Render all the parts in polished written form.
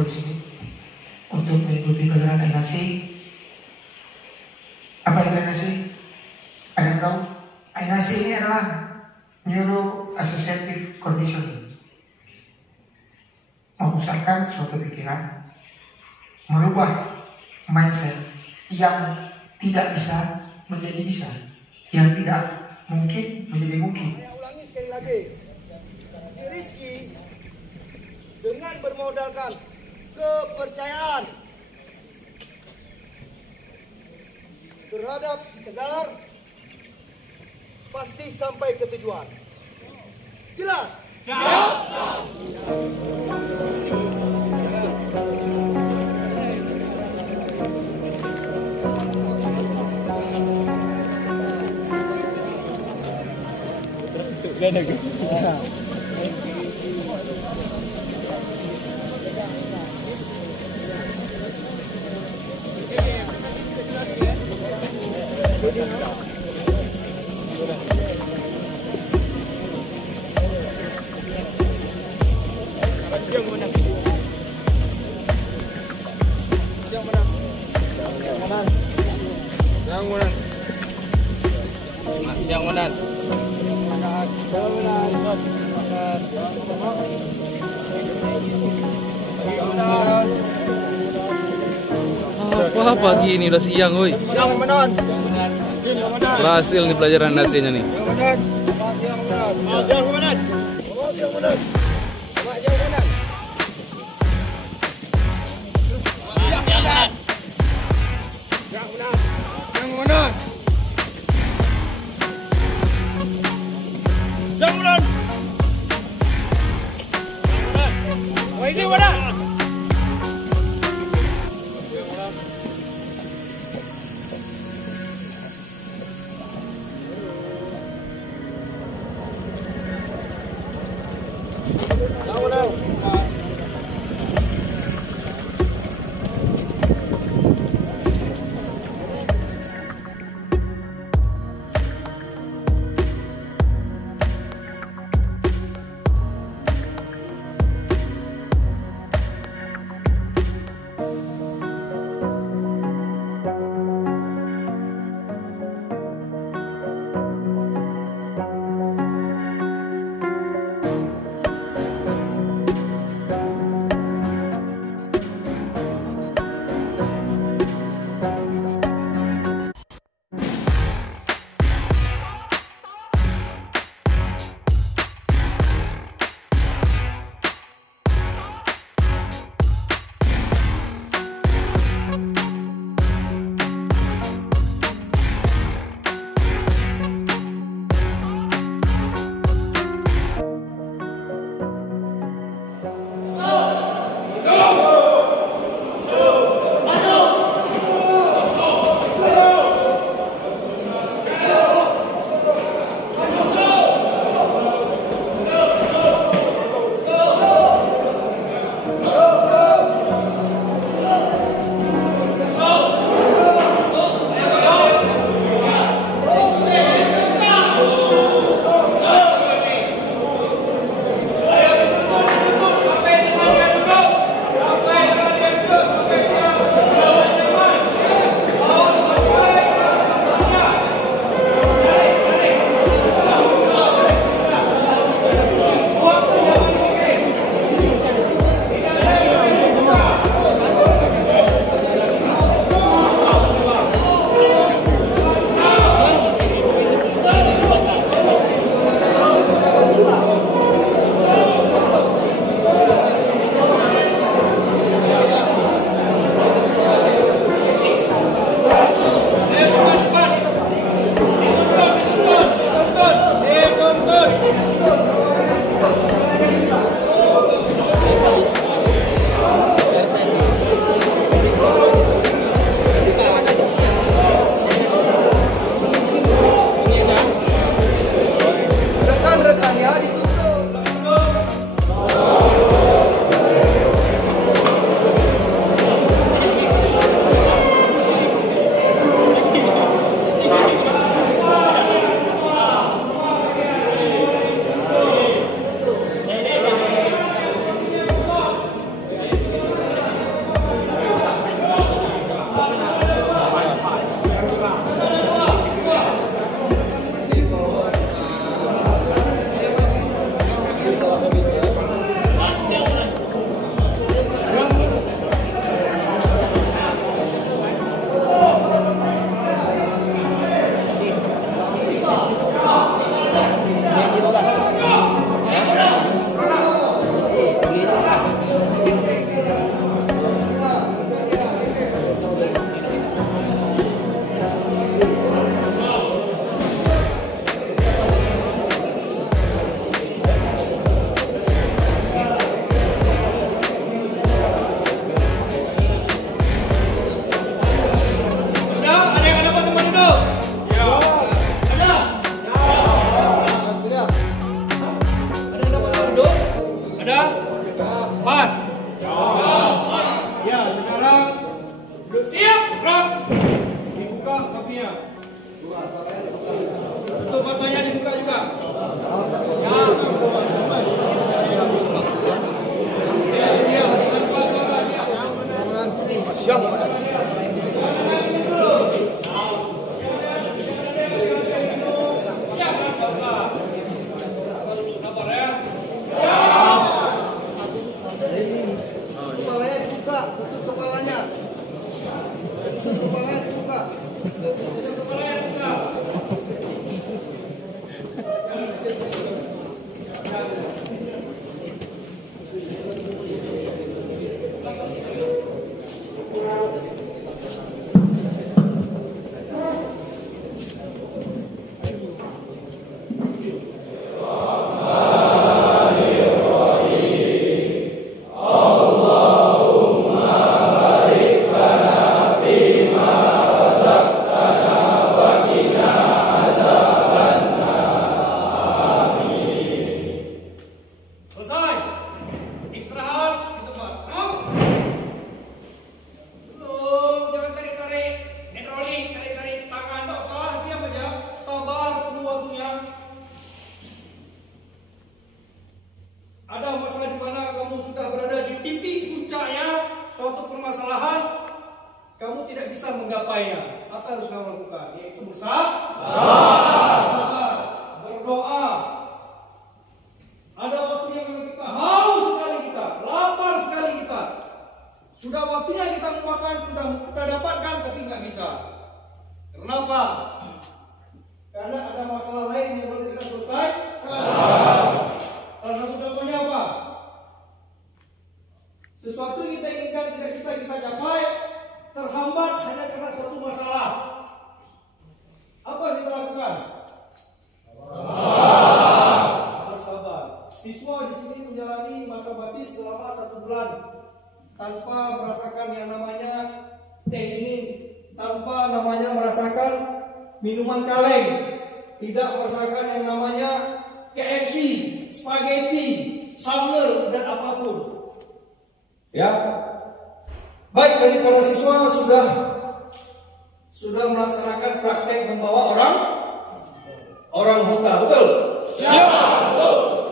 berkumpul di sini untuk mengikuti pelajaran NAC. Apa itu NAC? Ada yang tahu? NAC ini adalah Neuro Associative Conditioning, memusatkan suatu pikiran, merubah mindset yang tidak bisa menjadi bisa, yang tidak mungkin menjadi mungkin. Saya ulangi sekali lagi, si Rizky dengan bermodalkan kepercayaan terhadap si Tegar pasti sampai ke tujuan. Jelas? Apa pagi ini udah siang, woi. Berhasil nih pelajaran nasinya nih. Siap, gerak. Dibuka kakinya. Tutup matanya dibuka juga. Siap. Kepalanya dibuka, tutup kepalanya. Tutup kepalanya dibuka. Selesai. Istirahat di tempat. Nah. Belum, jangan tarik-tarik. Hidrolik, tarik-tarik tangan. Tak usah, diam aja. Sabar, tunggu waktunya. Ada masalah di mana kamu sudah berada di titik puncaknya suatu permasalahan, kamu tidak bisa menggapainya. Apa harus kamu lakukan? Yaitu bersabar, berdoa. Ada waktunya memang kita haus sekali, kita lapar sekali, kita sudah waktunya kita makan, sudah kita dapatkan, tapi nggak bisa. Kenapa? Karena ada masalah lain yang belum kita selesai. Salah satu contohnya apa? Sesuatu yang kita inginkan tidak bisa kita capai, terhambat hanya karena suatu masalah. Apa yang kita lakukan? Bersabar. Siswa di sini menjalani masa basis selama 1 bulan tanpa merasakan yang namanya teh dingin, tanpa namanya merasakan minuman kaleng, tidak merasakan yang namanya KFC, spaghetti, summer dan apapun. Ya, baik dari para siswa sudah melaksanakan praktek membawa orang buta, betul? Siap.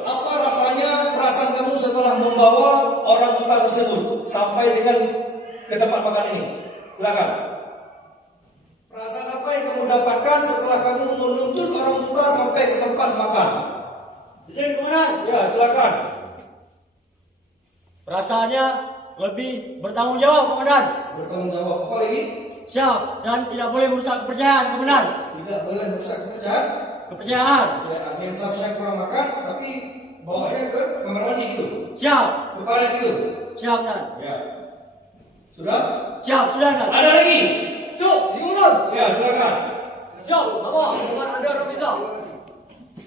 Apa rasanya perasaan kamu setelah membawa orang buta tersebut sampai dengan ke tempat makan ini? Silakan. Perasaan apa yang kamu dapatkan setelah kamu menuntut orang buta sampai ke tempat makan? Izin komandan. Ya, silakan. Perasaannya lebih bertanggung jawab, komandan. Bertanggung jawab. Apa lagi? Siap, dan tidak boleh merusak kepercayaan, komandan. Tidak boleh merusak kepercayaan. Kepercayaan. Yang seharusnya kurang makan, tapi bawanya ke kamar mandi gitu. Siap. Kepala gitu. Siap, dan. Ya. Sudah? Siap, sudah, dan. Ada lagi? Siap, komandan. Ya, silakan. Siap, Bapak, komandan Anda Rafizal.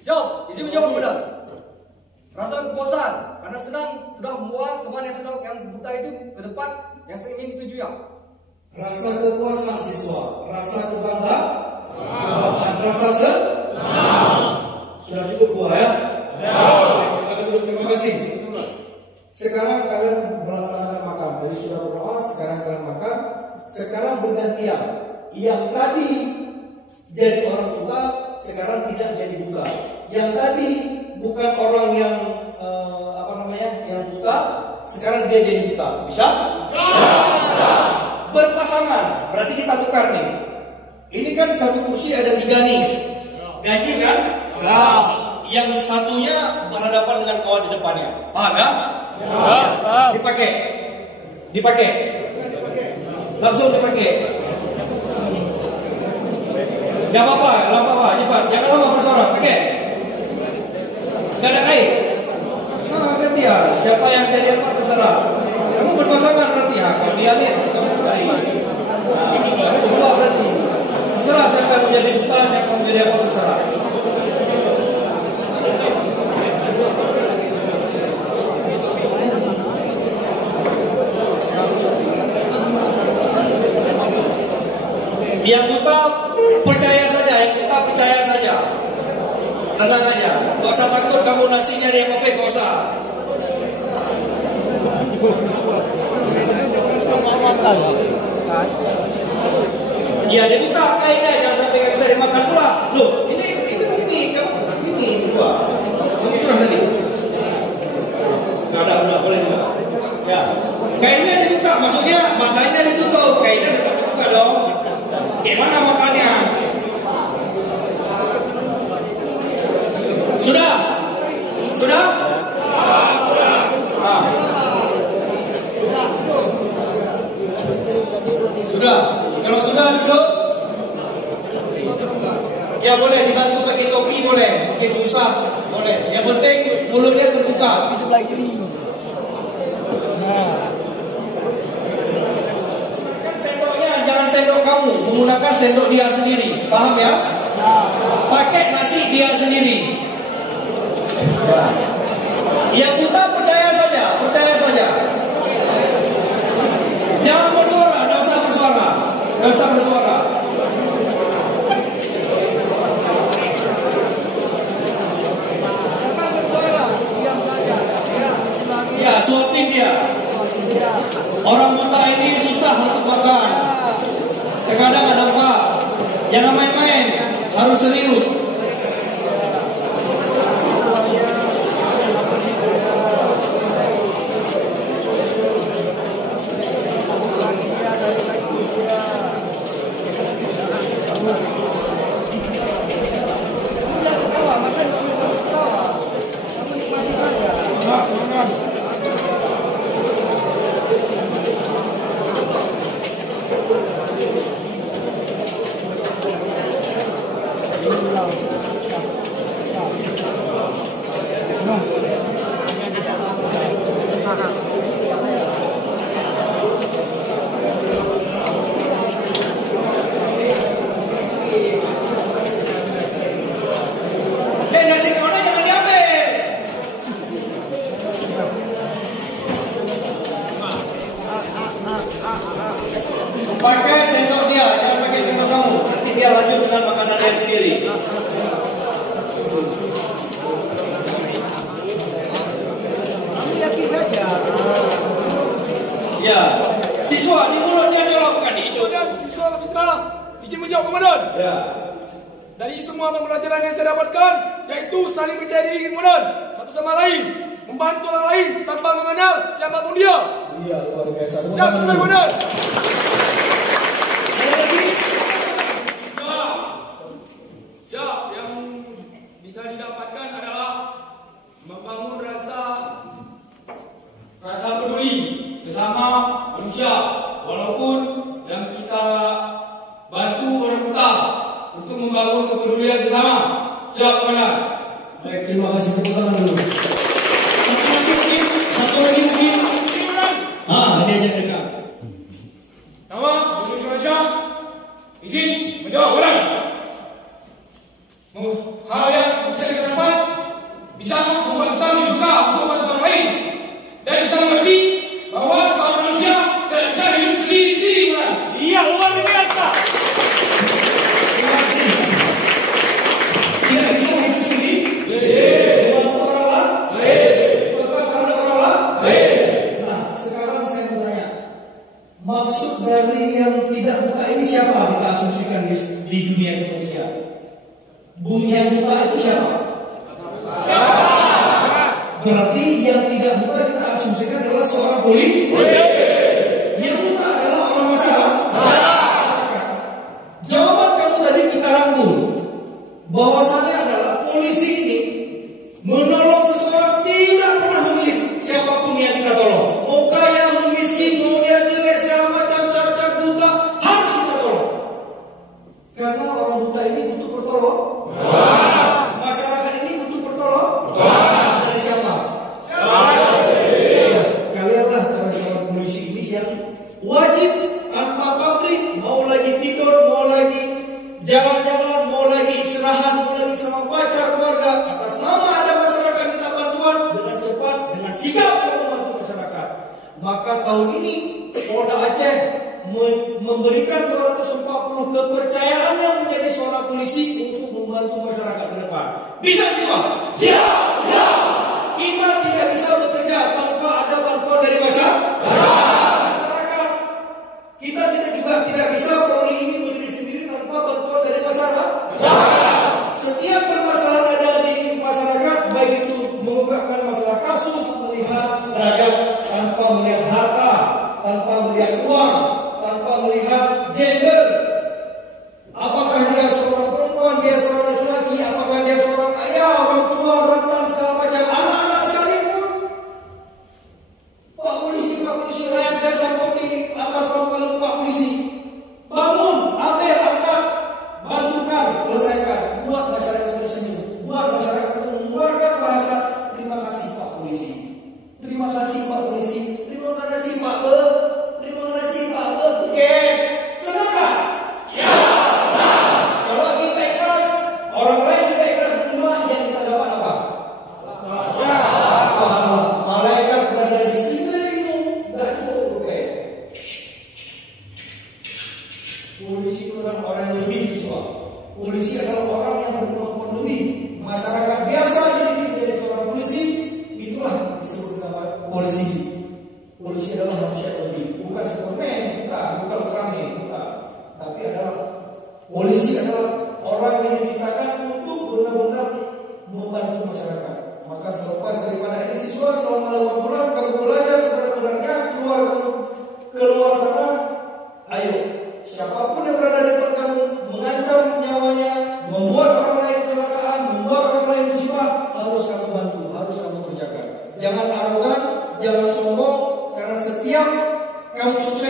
Siap, izin menjawab, komandan. Rasa kepuasan karena sudah membawa teman yang buta itu ke tempat yang saya ingin dituju ya. Rasa kepuasan siswa, rasa kebanggaan, rasa sudah cukup buah ya? Silakan duduk, terima kasih. Sekarang kalian melaksanakan makan. Tadi sudah berdoa, sekarang kalian makan. Sekarang bergantian. Yang tadi jadi orang buta, sekarang tidak jadi buta. Yang tadi bukan orang yang yang buta, sekarang dia jadi buta. Bisa? Berpasangan, berarti kita tukar nih. Ini kan satu kursi ada 3 nih. Ganjil kan? Yang satunya berhadapan dengan kawan di depannya. Paham ya? Dipakai. Langsung dipakai. Gak apa-apa, cepat. Jangan lama bersorak, oke? Gak ada air. Nah, ganti ya. Siapa yang jadi apa terserah. Kamu berpasangan berarti ya. Kalian lihat. Kedua berarti. Terserah siapa yang menjadi buta, siapa yang menjadi apa terserah. Yang buta percaya saja, tenang aja, gak usah takut kamu nasinya dia apa gak usah. Ya dibuka kainnya, jangan sampai nggak bisa dimakan pula. Loh, ini dua. Ini sudah tadi. Nggak ada, boleh juga. Ya, kainnya dibuka, maksudnya matanya ditutup, kainnya tetap dibuka dong. Gimana makannya? Sudah? Sudah? Nah. Sudah? Kalau sudah duduk? Ya boleh dibantu pakai topi boleh, mungkin susah boleh. Yang penting mulutnya terbuka. Di sebelah kiri. Nah. Sendoknya jangan sendok kamu, menggunakan sendok dia sendiri. Paham ya? Pakai nasi dia sendiri. Yang buta percaya saja, percaya saja. Jangan bersuara, tidak usah bersuara, tidak usah bersuara. Jangan bersuara, diam saja. Ya, Islami. Ya, suapin dia. Orang buta ini susah untuk makan. Terkadang ada apa? Jangan main-main, harus serius. Pakai sendok dia, jangan pakai sendok kamu. Nanti dia lanjut dengan makanan dia sendiri. Kamu yakin saja. Ya, siswa di mulutnya jorok bukan di hidung. Dan siswa Fitra, izin menjawab komandan. Ya. Dari semua pembelajaran yang saya dapatkan, yaitu saling percaya diri komandan, satu sama lain, membantu orang lain tanpa mengenal siapapun dia. Iya, luar biasa. Siap, komandan. Ada lagi? Siap, yang bisa didapatkan adalah membangun rasa peduli sesama manusia, walaupun yang kita bantu orang buta untuk membangun kepedulian sesama. Siap, komandan. Baik, terima kasih. Tepuk tangan dulu. Satu lagi mungkin. Ini aja dekat. Nama, Indonesia, izin menjawab, komandan. Hal yang bisa kita dapat bisa membuat kita lebih peka untuk membantu orang lain, dan kita mengerti bahwa seorang manusia tidak bisa hidup sendiri, komandan. Iya, luar biasa. Terima kasih. Tidak bisa hidup sendiri. Membantu orang lain. Berbuat terhadap orang lain. Nah, sekarang saya mau tanya, maksud dari yang tidak buta ini siapa? Kita asumsikan di dunia manusia. Yang buta itu siapa? Berarti yang tidak buta kita asumsikan adalah seorang polisi. Yang buta adalah orang masyarakat. Jawaban kamu tadi kita rangkum bahwasannya adalah polisi ini menolong seseorang tidak pernah memilih siapapun yang kita tolong. Mau kaya, mau miskin, mau dia jelek, segala macam, cacat, buta, harus kita tolong. Karena orang buta ini butuh pertolongan. Masyarakat ini butuh pertolongan. Dari siapa? Kalianlah kawan-kawan polisi ini yang wajib tanpa pabrik, mau lagi tidur, mau lagi jalan-jalan, mau lagi istirahat, mau lagi sama pacar, keluarga, atas nama ada masyarakat minta bantuan dengan cepat, dengan sigap membantu masyarakat. Maka tahun ini Polda Aceh memberikan 240 kepercayaannya menjadi seorang polisi untuk membantu masyarakat ke depan. Bisa siswa? Siap. Kita tidak bisa bekerja tanpa ada bantuan dari masyarakat. Kita juga tidak bisa polri ini berdiri sendiri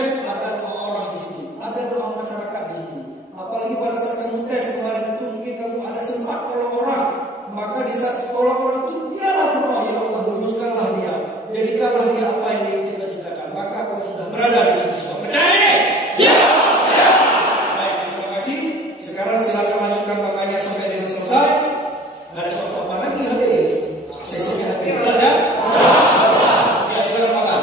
swab ada 5 orang di situ, ada demam masyarakat di situ. Apalagi pada saat kamu tes kemarin itu mungkin kamu ada sempat tolong orang, maka di saat tolong orang itu dialah berdoa, ya Allah luruskanlah dia, jadikanlah dia apa yang dia cita-citakan. Maka kau sudah berada di sisi siswa. Percaya deh? Ya. Baik, terima kasih. Sekarang silakan lanjutkan makannya sampai dengan selesai. Ada soal-soal lagi habis. Sesinya habis. Kelas ya? Ya, silakan makan.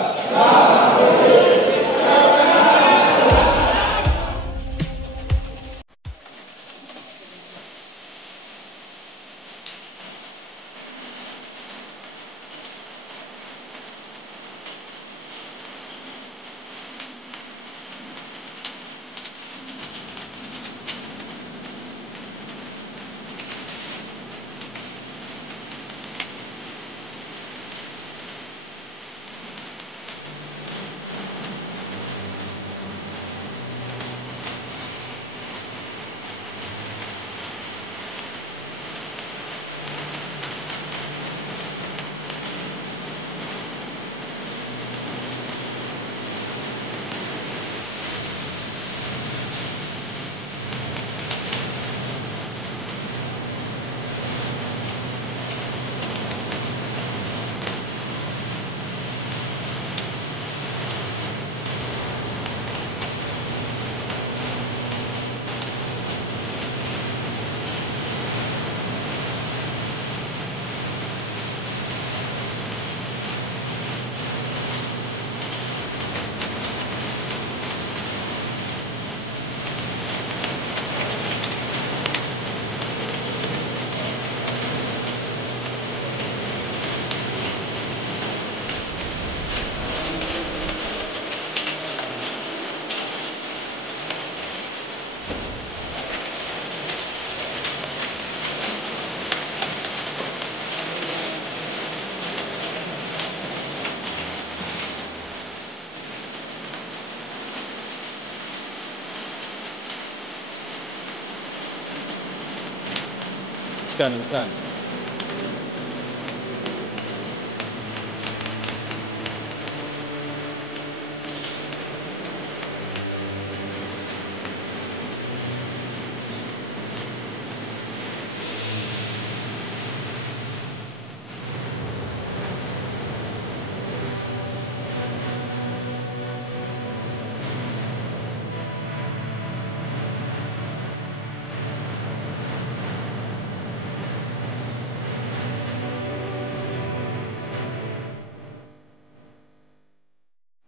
Bukan.